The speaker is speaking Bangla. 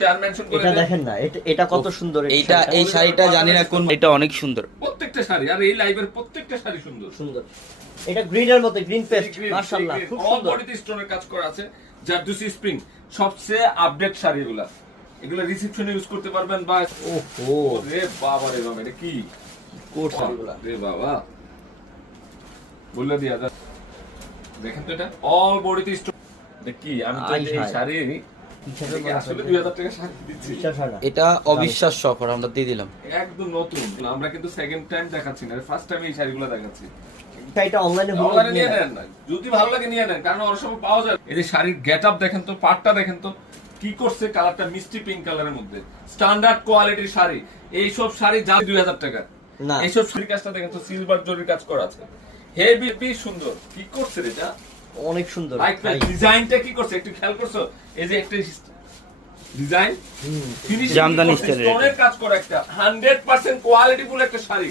এটা দেখেন না, এটা কত সুন্দর। এইটা এই শাড়িটা জানি না কোন, এটা অনেক সুন্দর। প্রত্যেকটা শাড়ি আর এই লাইভের প্রত্যেকটা শাড়ি সুন্দর সুন্দর। এটা গ্রিনের মতো, গ্রিন পেস্ট, মাশাআল্লাহ খুব অল সুন্দর। বডিতে স্টোনের কাজ করা আছে। জারদোসি স্প্রিং সবচেয়ে আপডেট শাড়ি এগুলা। এগুলা রিসেপশনে ইউজ করতে পারবেন বা ওহো রে বাবা রে বাবা, এটা কি কোট শাড়িগুলো। রে বাবা বলে দিয়া যা। দেখেন তো এটা অল বডিতে স্টোন। দেখি আমি তো এই শাড়ি আসলে 2000 টাকা শাড়ি দিচ্ছি। এটা অবিশ্বাস্য অফার আমরা দিয়ে দিলাম। একদম নতুন। আমরা কিন্তু সেকেন্ড টাইম দেখাচ্ছি না, ফার্স্ট টাইম এই শাড়িগুলো দেখাচ্ছি। এটা অনলাইনে নিয়ে নেন না, যদি ভালো লাগে নিয়ে নেন, কারণ অনেক সময় পাওয়া যায়। এই যে শাড়ির গেটআপ দেখেন তো, পাটটা দেখেন তো কি করছে, কালারটা মিষ্টি পিঙ্ক কালারের মধ্যে, স্ট্যান্ডার্ড কোয়ালিটির শাড়ি। এইসব শাড়ি যা 2000 টাকা না। এইসব শাড়ির কাজটা দেখেন তো, সিলভার জরির কাজ করা আছে, হেভি সুন্দর। কি করছে এটা, অনেক সুন্দর। ডিজাইনটা কি করছে একটু খেয়াল করছো? এই যে একটা ডিজাইন, জামদানি স্টাইলের স্টোনের কাজ করা একটা 100% কোয়ালিটি ফুল একটা শাড়ি।